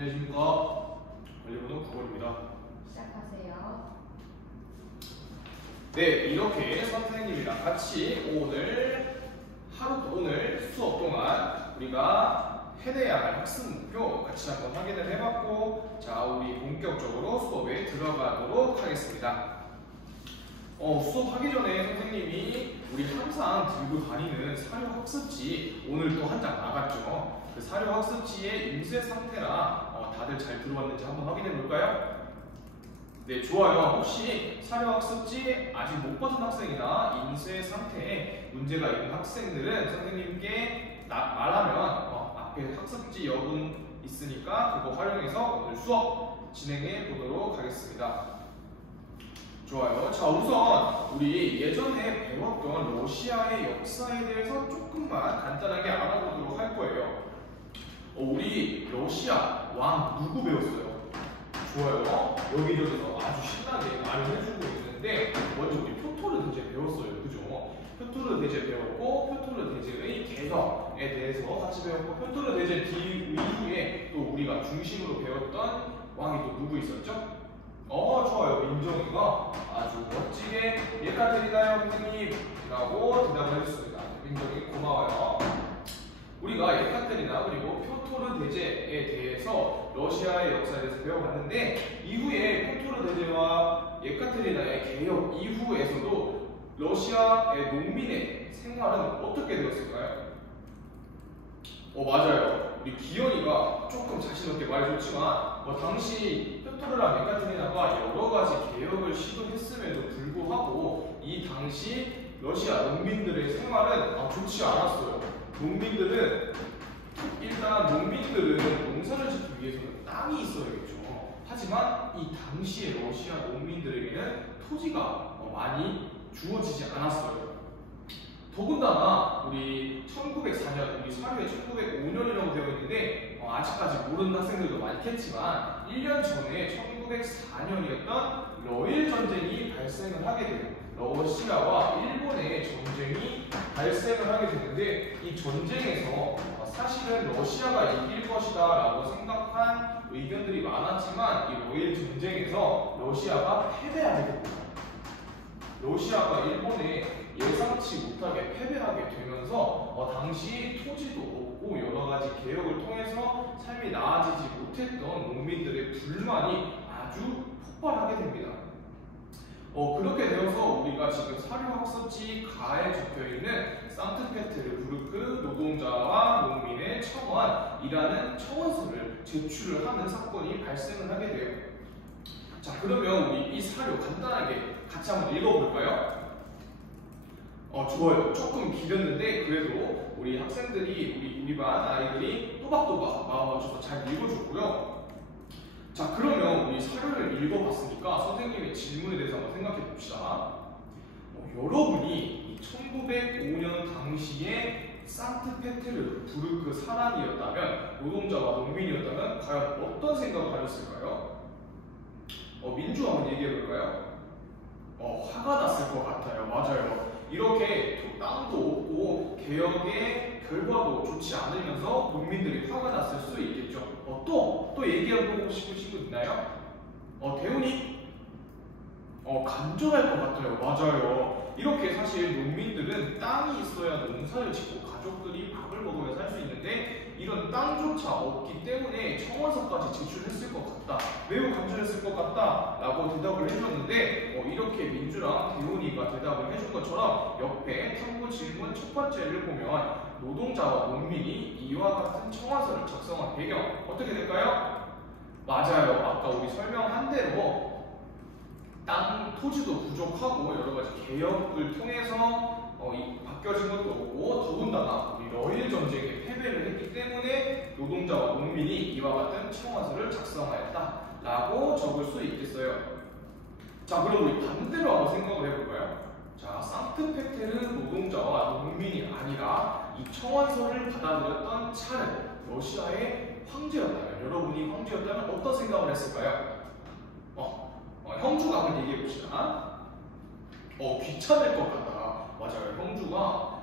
안녕하십니까. 관리번호 9번입니다. 시작하세요. 네, 이렇게 선생님이랑 같이 오늘 수업 동안 우리가 해내야 할 학습 목표 같이 한번 확인을 해봤고, 자, 우리 본격적으로 수업에 들어가도록 하겠습니다. 수업하기 전에 선생님이 우리 항상 들고 다니는 사료학습지 오늘 또 한 장 나갔죠. 그 사료학습지의 인쇄 상태랑 다들 잘 들어왔는지 한번 확인해 볼까요? 네, 좋아요. 혹시 사료학습지 아직 못 받은 학생이나 인쇄 상태에 문제가 있는 학생들은 선생님께 말하면 앞에 학습지 여분 있으니까 그거 활용해서 오늘 수업 진행해 보도록 하겠습니다. 좋아요. 자, 우선 우리 예전에 배웠던 러시아의 역사에 대해서 조금만 간단하게 알아보도록 할 거예요. 우리 러시아 왕 누구 배웠어요? 좋아요. 여기저기서 아주 신나게 말을 해주고 있는데, 먼저 우리 표토르 대제 배웠어요. 그죠? 표토르 대제 배웠고, 표토르 대제의 개혁에 대해서 같이 배웠고, 표토르 대제 이후에 또 우리가 중심으로 배웠던 왕이 또 누구 있었죠? 좋아요. 민정이가 아주 멋지게 예카테리나요 선생님 라고 대답을 해줬습니다. 민정이 고마워요. 우리가 예카테리나 그리고 표토르 대제에 대해서 러시아의 역사에 대해서 배워봤는데, 이후에 표토르 대제와 예카테리나의 개혁 이후에서도 러시아의 농민의 생활은 어떻게 되었을까요? 맞아요. 우리 기현이가 조금 자신없게 말해줬지만 당시 표토르랑 예카테리나가 여러 가지 개혁을 시도했음에도 불구하고 이 당시 러시아 농민들의 생활은 좋지 않았어요. 일단 농민들은 농사를 짓기 위해서는 땅이 있어야겠죠. 하지만 이 당시의 러시아 농민들에게는 토지가 많이 주어지지 않았어요. 더군다나 우리 1904년, 우리 사료에 1905년이라고 되어 있는데 아직까지 모르는 학생들도 많겠지만 1년 전에 1904년이었던 러일 전쟁이 발생을 하게 돼요. 러시아와 일본의 전쟁이 발생을 하게 되는데, 이 전쟁에서 사실은 러시아가 이길 것이다 라고 생각한 의견들이 많았지만, 이 러일 전쟁에서 러시아가 패배하게 됩니다. 러시아가 일본에 예상치 못하게 패배하게 되면서 당시 토지도 없고 여러 가지 개혁을 통해서 삶이 나아지지 못했던 농민들의 불만이 아주 폭발하게 됩니다. 그렇게 되어서 우리가 지금 사료학습지 가에 적혀있는 상트페테르부르크 노동자와 농민의 청원이라는 청원서를 제출을 하는 사건이 발생을 하게 돼요. 자, 그러면 우리 이 사료 간단하게 같이 한번 읽어볼까요? 좋아요. 조금 길었는데 그래도 우리 학생들이, 우리 반 아이들이 또박또박 마음 맞춰서 잘 읽어줬고요. 자, 그러면 우리 사료를 읽어봤으니까 선생님의 질문에 대해서 한번 생각해 봅시다. 여러분이 이 1905년 당시에 상트페테르부르크 사람이었다면, 노동자와 농민이었다면 과연 어떤 생각을 하셨을까요? 민주 한번 얘기해 볼까요? 화가 났을 것 같아요. 맞아요. 이렇게 땅도 없고 개혁의 결과도 좋지 않으면서 농민들이 화가 났을 수 있겠죠. 또 얘기해보고 싶으신 분 있나요? 대훈이? 간절할 것 같아요. 맞아요. 이렇게 사실 농민들은 땅이 있어야 농사를 짓고 가족들이 밥을 먹으며 살 수 있는데, 이런 땅조차 없기 때문에 청원서까지 제출했을 것 같다, 매우 간절했을 것 같다 라고 대답을 해줬는데, 이렇게 민주랑 대훈이가 대답을 해준 것처럼 옆에 탐구 질문 첫 번째를 보면 노동자와 농민이 이와 같은 청원서를 작성한 배경 어떻게 될까요? 맞아요. 아까 우리 설명한 대로 토지도 부족하고 여러 가지 개혁을 통해서 바뀌어진 것도 없고, 더군다나 우리 러일 전쟁에 패배를 했기 때문에 노동자와 농민이 이와 같은 청원서를 작성하였다라고 적을 수 있겠어요. 자, 그럼 우리 반대로 한번 생각을 해볼까요? 자, 상트페테르 노동자와 농민이 아니라 이 청원서를 받아들였던 차르, 러시아의 황제였다면, 여러분이 황제였다면 어떤 생각을 했을까요? 형주가 한번 얘기해 봅시다. 귀찮을 것 같다. 맞아요. 형주가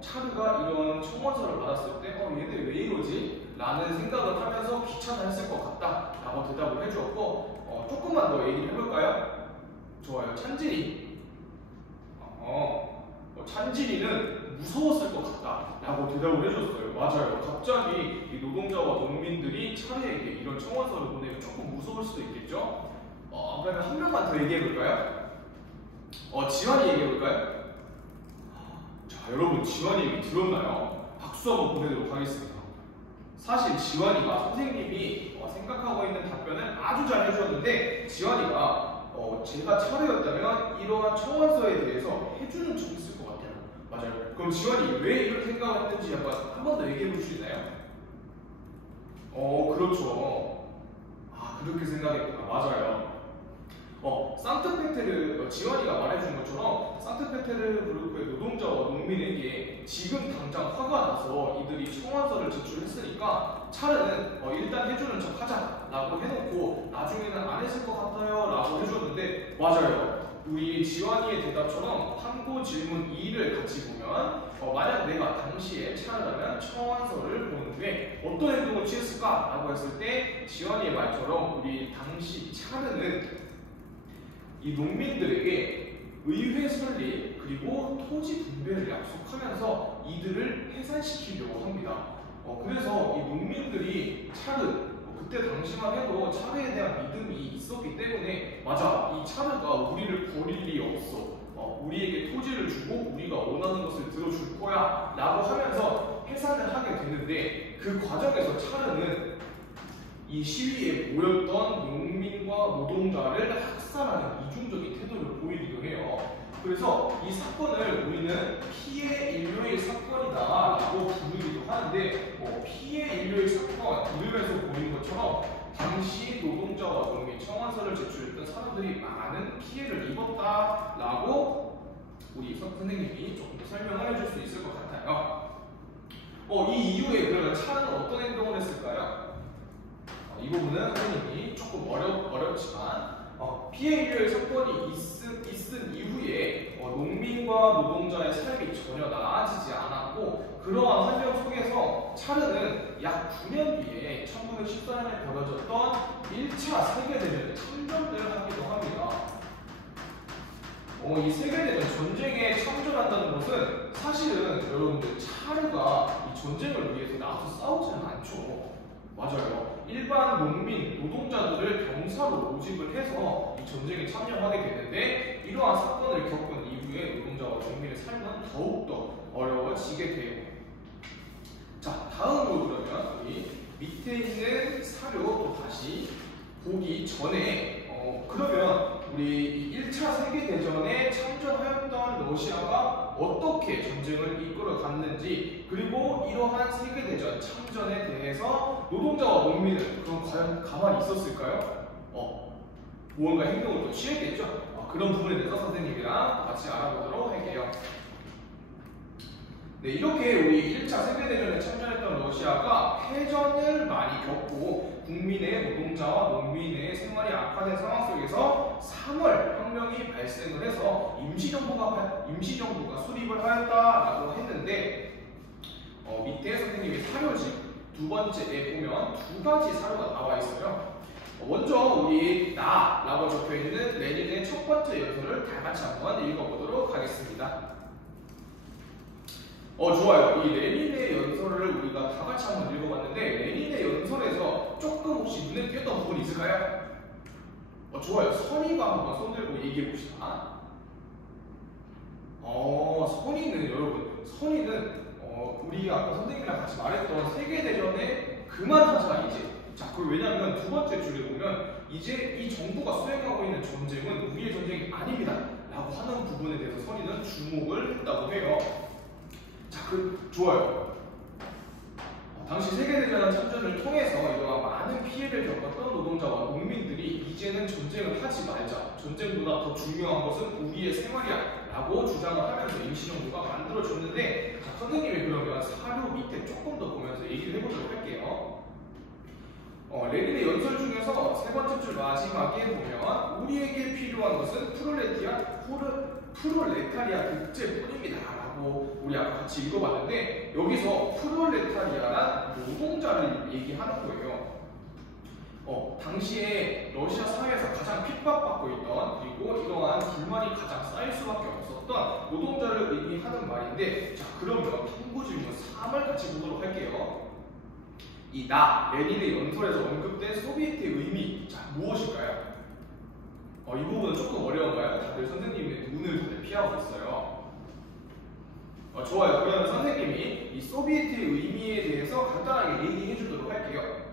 차르가 이런 청원서를 받았을 때 얘들 왜 이러지? 라는 생각을 하면서 귀찮아했을 것 같다 라고 대답을 해주었고 조금만 더 얘기를 해볼까요? 좋아요. 찬진이 찬진이는 무서웠을 것 같다 라고 대답을 해줬어요. 맞아요. 갑자기 이 노동자와 농민들이 차례에게 이런 청원서를 보내면 조금 무서울 수도 있겠죠? 그러면 한 명만 더 얘기해볼까요? 지환이 얘기해볼까요? 자, 여러분 지환이 얘기 들었나요? 박수 한번 보내도록 하겠습니다. 사실 지환이가 선생님이 생각하고 있는 답변을 아주 잘 해주었는데 지환이가 제가 차례였다면 이러한 청원서에 대해서 해주는 척 있을 것 같아요. 맞아요. 그럼 지환이 왜 이런 생각을 했는지 한번 한 번 더 얘기해 볼 수 있나요? 그렇죠. 그렇게 생각했구나. 맞아요. 산트페테르 지환이가 말해준 것처럼 산트페테르부르크의 노동자와 농민에게 지금 당장 화가 나서 이들이 청원서를 제출했으니까 차르는 일단 해주는 척 하자라고 해놓고 나중에는 안 했을 것 같아요 라고 해줬는데 맞아요. 우리 지환이의 대답처럼 판고 질문 2를 같이 보면 만약 내가 당시에 차르라면 청원서를 보는 후에 어떤 행동을 취했을까? 라고 했을 때 지환이의 말처럼 우리 당시 차르는 이 농민들에게 의회 설립 그리고 토지 분배를 약속하면서 이들을 해산시키려고 합니다. 그래서 이 농민들이 차르 그때 당시만 해도 차르에 대한 믿음이 있었기 때문에 맞아 이 차르가 우리를 버릴 리 없어. 우리에게 토지를 주고 우리가 원하는 것을 들어줄 거야 라고 하면서 해산을 하게 되는데 그 과정에서 차르는 이 시위에 모였던 농민과 노동자를 학살하는 이중적인 태도를 보이기도 해요. 그래서 이 사건을 우리는 피해 인류의 사건이다 라고 부르기도 하는데 피해 인류의 사건 이름에서 보이는 것처럼 당시 노동자와 농민 청원서를 제출했던 사람들이 많은 피해를 입었다 라고 우리 선생님이 조금 더 설명을 해줄 수 있을 것 같아요. 이 이후에 그러면 차는 어떤 행동을 했을까요? 이 부분은 선생님이 조금 어렵지만 피해 인류의 사건이 있은 이후에 농민과 노동자의 삶이 전혀 나아지지 않았고 그러한 환경 속에서 차르는 약 9년 뒤에 1914년에 벌어졌던 1차 세계대전에 참전을 하기도 합니다. 이 세계대전 전쟁에 참전한다는 것은 사실은 여러분들 차르가 이 전쟁을 위해서 나와서 싸우지는 않죠. 맞아요. 일반 농민, 노동자들을 병사로 모집을 해서 이 전쟁에 참여하게 되는데 이러한 사건을 겪은 이후에 노동자와 농민의 삶은 더욱더 어려워지게 돼요. 자, 다음으로 그러면 우리 밑에 있는 사료 또 다시 보기 전에 그러면 우리 1차 세계대전에 참전하였던 러시아가 어떻게 전쟁을 이끌어 갔는지 그리고 이러한 세계대전 참전에 대해서 노동자와 농민은 그럼 과연 가만히 있었을까요? 무언가 행동을 또 취했겠죠? 그런 부분에 대해서 선생님이랑 같이 알아보도록 할게요. 네, 이렇게 우리 1차 세계대전에 참전했던 러시아가 패전을 많이 겪고 국민의 노동자와 농민의 생활이 악화된 상황 속에서 3월 혁명이 발생을 해서 임시정부가 수립을 하였다라고 했는데 밑에 선생님이 사료집 두 번째에 보면 두 가지 사료가 나와 있어요. 먼저 우리 나라고 적혀 있는 레닌의 첫 번째 연설을 다 같이 한번 읽어보도록 하겠습니다. 좋아요. 이 레닌의 연설을 우리가 다 같이 한번 읽어봤는데 레닌의 연설에서 조금 혹시 눈에 띄었던 부분이 있을까요? 좋아요. 선의가 한번 손들고 얘기해 봅시다. 선의는 여러분, 선의는 우리가 아까 선생님이랑 같이 말했던 세계대전에 그만하자 이제. 자, 그리고 왜냐하면 두 번째 줄에 보면 이제 이 정부가 수행하고 있는 전쟁은 우리의 전쟁이 아닙니다 라고 하는 부분에 대해서 선의는 주목을 했다고 해요. 자, 좋아요. 당시 세계대전 참전을 통해서 이러한 많은 피해를 겪었던 노동자와 농민들이 이제는 전쟁을 하지 말자. 전쟁보다 더 중요한 것은 우리의 생활이야. 라고 주장을 하면서 임시정부가 만들어졌는데 자, 선생님이 그러면 사료 밑에 조금 더 보면서 얘기를 해보도록 할게요. 레닌의 연설 중에서 세 번째 줄 마지막에 보면 우리에게 필요한 것은 프롤레타리아 국제뿐입니다. 우리 아까 같이 읽어봤는데 여기서 프롤레타리아란 노동자를 얘기하는 거예요. 당시에 러시아 사회에서 가장 핍박받고 있던, 그리고 이러한 불만이 가장 쌓일 수밖에 없었던 노동자를 의미하는 말인데, 자, 그러면 탐구 질문 3을 같이 보도록 할게요. 이 레닌의 연설에서 언급된 소비에트의 의미, 자, 무엇일까요? 이 부분은 조금 어려운가요? 다들 선생님의 눈을 다들 피하고 있어요. 좋아요. 그러면 선생님이 이 소비에트의 의미에 대해서 간단하게 얘기해 주도록 할게요.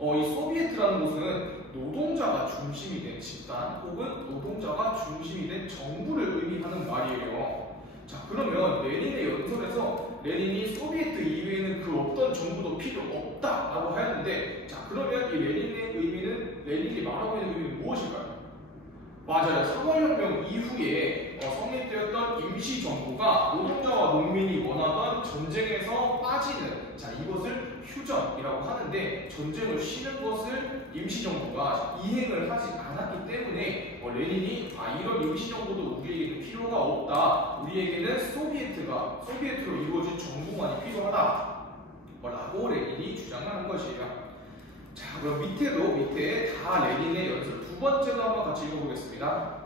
이 소비에트라는 곳은 노동자가 중심이 된 집단 혹은 노동자가 중심이 된 정부를 의미하는 말이에요. 자, 그러면 레닌의 연설에서 레닌이 소비에트 이외에는 그 어떤 정부도 필요 없다라고 하였는데, 자, 그러면 이 레닌의 의미는, 레닌이 말하고 있는 의미는 무엇일까요? 맞아요. 3월혁명 이후에 성립되었던 임시정부가 노동자와 농민이 원하던 전쟁에서 빠지는, 자, 이것을 휴전이라고 하는데, 전쟁을 쉬는 것을 임시정부가 이행을 하지 않았기 때문에 레닌이 이런 임시정부도 우리에게는 필요가 없다, 우리에게는 소비에트로 이루어진 정부만이 필요하다 라고 레닌이 주장하는 것이에요. 자, 그럼 밑에 다 레닌의 연설 두 번째도 한번 같이 읽어보겠습니다.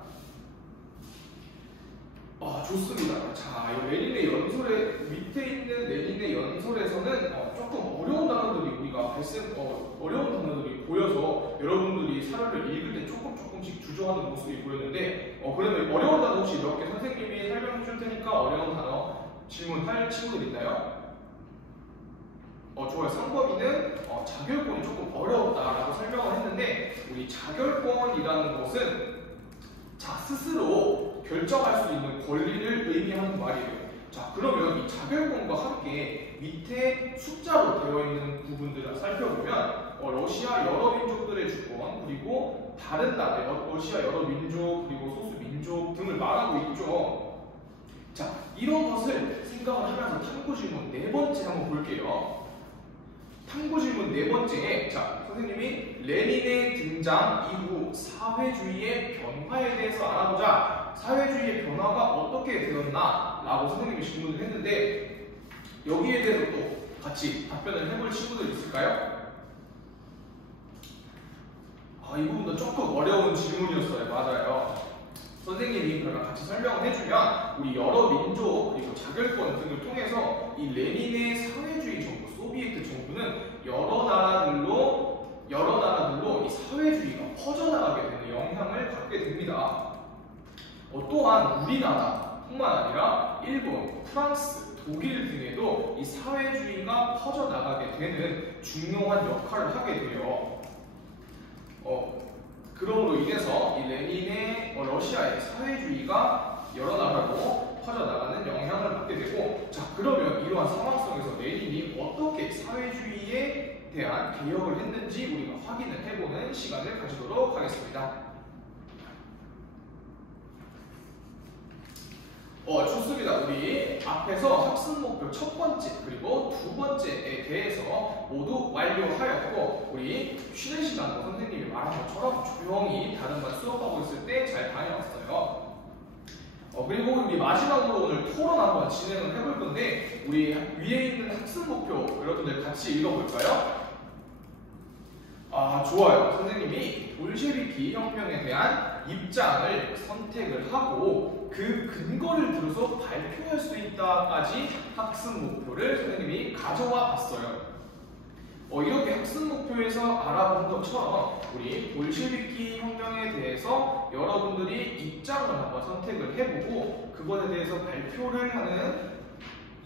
좋습니다. 자, 이 레닌의 연설에, 밑에 있는 레닌의 연설에서는 조금 어려운 단어들이 어려운 단어들이 보여서 여러분들이 사료를 읽을 때 조금씩 주저하는 모습이 보였는데, 그러면 어려운 단어 혹시 몇 개 선생님이 설명해 줄 테니까 어려운 단어 질문할 친구들 있나요? 좋아요. 상범이는 자결권이 조금 어려웠다라고 설명을 했는데, 우리 자결권이라는 것은 스스로 결정할 수 있는 권리를 의미하는 말이에요. 자, 그러면 이 자결권과 함께 밑에 숫자로 되어 있는 부분들을 살펴보면 러시아 여러 민족들의 주권, 그리고 다른 나라, 러시아 여러 민족, 그리고 소수 민족 등을 말하고 있죠. 자, 이런 것을 생각을 하면서 탐구 질문 네 번째 한번 볼게요. 탐구 질문 네 번째에, 자, 선생님이 레닌의 등장 이후 사회주의의 변화에 대해서 알아보자. 사회주의의 변화가 어떻게 되었나? 라고 선생님이 질문을 했는데, 여기에 대해서 또 같이 답변을 해볼 친구들 있을까요? 이 부분도 조금 어려운 질문이었어요. 맞아요. 선생님이 그러면 같이 설명을 해주면 우리 여러 민족 그리고 자결권 등을 통해서 이 레닌의 사회주의 정부, 소비에트 정부는 여러 나라들로 이 사회주의가 퍼져나가게 되는 영향을 받게 됩니다. 또한 우리나라뿐만 아니라 일본, 프랑스, 독일 등에도 이 사회주의가 퍼져나가게 되는 중요한 역할을 하게 돼요. 그러므로 인해서 이 레닌의 러시아의 사회주의가 여러 나라로 퍼져나가는 영향을 받게 되고, 자, 그러면 이러한 상황 속에서 레닌이 어떻게 사회주의에 대한 개혁을 했는지 우리가 확인을 해보는 시간을 가지도록 하겠습니다. 좋습니다. 우리 앞에서 학습 목표 첫 번째 그리고 두 번째에 대해서 모두 완료하였고, 우리 쉬는 시간도 선생님이 말한 것처럼 조용히 다른 반 수업하고 있을 때 잘 다녀왔어요. 그리고 우리 마지막으로 오늘 토론 한번 진행을 해볼 건데, 우리 위에 있는 학습 목표 여러분들 같이 읽어볼까요? 좋아요. 선생님이 볼셰비키 혁명에 대한 입장을 선택을 하고 그 근거를 들어서 발표할 수 있다까지 학습 목표를 선생님이 가져와 봤어요. 이렇게 학습 목표에서 알아본 것처럼 우리 볼셰비키 혁명에 대해서 여러분들이 입장을 한번 선택을 해보고 그것에 대해서 발표를 하는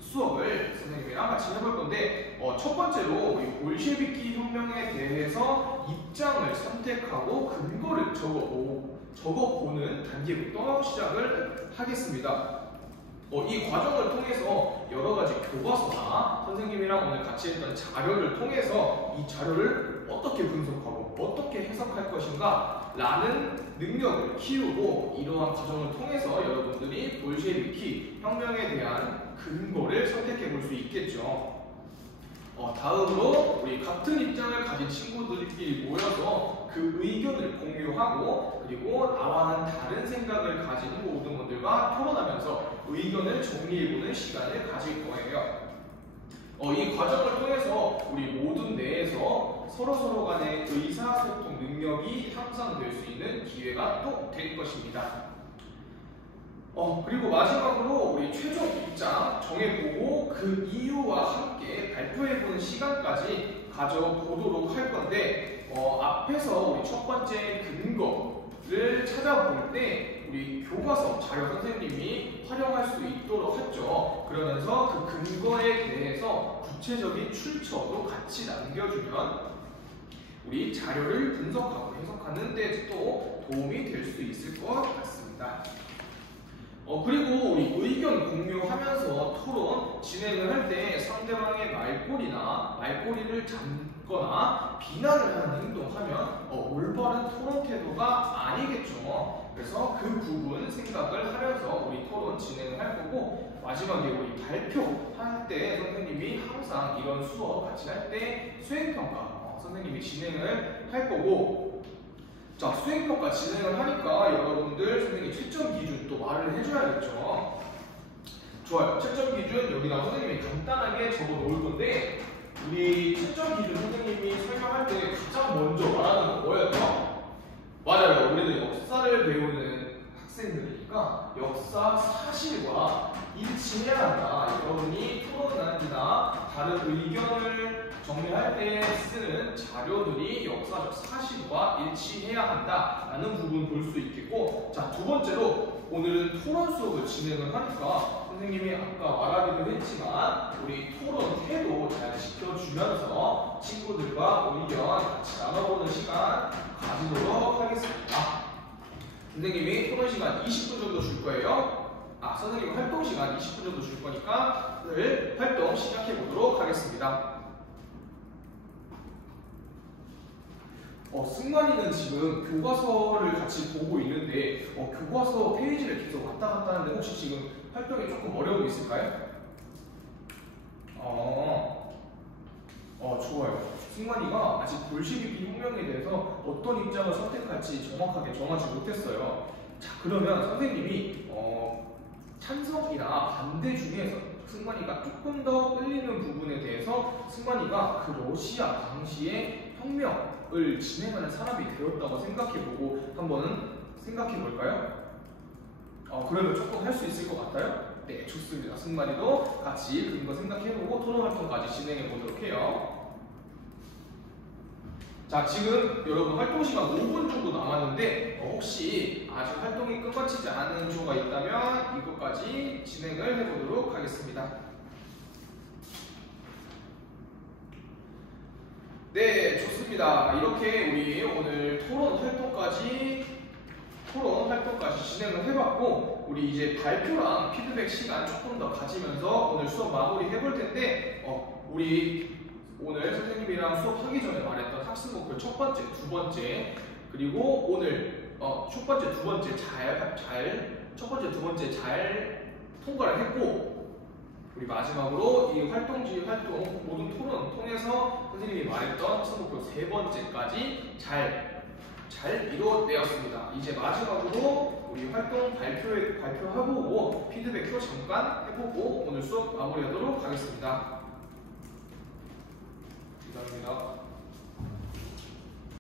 수업을 선생님이랑 같이 해볼 건데, 첫 번째로 우리 볼셰비키 혁명에 대해서 입장을 선택하고 근거를 적어보는 단계부터 시작을 하겠습니다. 이 과정을 통해서 여러 가지 교과서나 선생님이랑 오늘 같이 했던 자료를 통해서 이 자료를 어떻게 분석하고 어떻게 해석할 것인가 라는 능력을 키우고, 이러한 과정을 통해서 여러분들이 볼셰비키 혁명에 대한 근거를 선택해 볼 수 있겠죠. 다음으로 우리 같은 입장을 가진 친구들끼리 모여서 그 의견을 공유하고, 그리고 나와는 다른 생각을 가진 모든 분들과 토론하면서 의견을 정리해보는 시간을 가질 거예요. 이 과정을 통해서 우리 모든 내에서 서로 간의 의사소통 능력이 향상될 수 있는 기회가 또 될 것입니다. 그리고 마지막으로 우리 최종 입장 정해보고 그 이유와 함께 발표해보는 시간까지 가져보도록 할 건데, 앞에서 우리 첫 번째 근거를 찾아볼 때 우리 교과서 자료 선생님이 활용할 수 있도록 했죠. 그러면서 그 근거에 대해서 구체적인 출처도 같이 남겨주면 우리 자료를 분석하고 해석하는 데 또 도움이 될 수 있을 것 같습니다. 그리고 우리 의견 공유하면서 토론 진행을 할 때 상대방의 말꼬리를 잡거나 비난을 하는 행동하면 올바른 토론 태도가 아니겠죠. 그래서 그 부분 생각을 하면서 우리 토론 진행을 할 거고, 마지막에 우리 발표할 때 선생님이 항상 이런 수업 같이 할 때 수행평가 선생님이 진행을 할 거고, 자, 수행평가 진행을 하니까 여러분들 선생님이 채점 기준 또 말을 해줘야겠죠. 좋아요. 채점 기준 여기다 선생님이 간단하게 적어 놓을 건데, 우리 채점 기준 선생님이 설명할 때 가장 먼저 말하는 건 뭐였죠? 맞아요. 우리는 역사를 배우는 학생들이니까 역사 사실과 일치해야 한다. 여러분이 토론이나 다른 의견을 정리할 때 쓰는 자료들이 역사적 사실과 일치해야 한다라는 부분 볼 수 있겠고, 자, 두 번째로 오늘은 토론 수업을 진행을 하니까 선생님이 아까 말하기도 했지만 우리 토론 태도 잘 지켜주면서 친구들과 의견 같이 나눠보는 시간 가지도록 하겠습니다. 선생님이 토론 시간 20분 정도 줄 거예요. 선생님 활동 시간 20분 정도 줄 거니까 오늘 활동 시작해 보도록 하겠습니다. 승관이는 지금 교과서를 같이 보고 있는데 교과서 페이지를 계속 왔다 갔다 하는데 혹시 지금 활동에 조금 어려움이 있을까요? 좋아요. 승관이가 아직 볼시비키 혁명에 대해서 어떤 입장을 선택할지 정확하게 정하지 못했어요. 자, 그러면 선생님이 찬성이나 반대 중에서 승관이가 조금 더 끌리는 부분에 대해서 승관이가 그 러시아 당시에 혁명을 진행하는 사람이 되었다고 생각해보고 한번 생각해볼까요? 그러면 조금 할 수 있을 것 같아요? 네, 좋습니다. 승관이도 같이 그런 거 생각해보고 토론 활동까지 진행해보도록 해요. 자, 지금 여러분 활동 시간 5분 정도 남았는데 혹시 아직 활동이 끝마치지 않은 조가 있다면 이것까지 진행을 해보도록 하겠습니다. 네, 좋습니다. 이렇게 우리 오늘 토론 활동까지 진행을 해봤고, 우리 이제 발표랑 피드백 시간 조금 더 가지면서 오늘 수업 마무리 해볼 텐데, 우리 오늘 선생님이랑 수업하기 전에 말했던 학습 목표 첫 번째, 두 번째, 그리고 오늘 첫 번째, 두 번째 잘 통과를 했고, 우리 마지막으로 이 활동 모든 토론 통해서 선생님이 말했던 학습 목표 세 번째까지 잘 이루어내었습니다. 이제 마지막으로 우리 활동 발표해보고 피드백도 잠깐 해보고 오늘 수업 마무리하도록 하겠습니다. 감사합니다.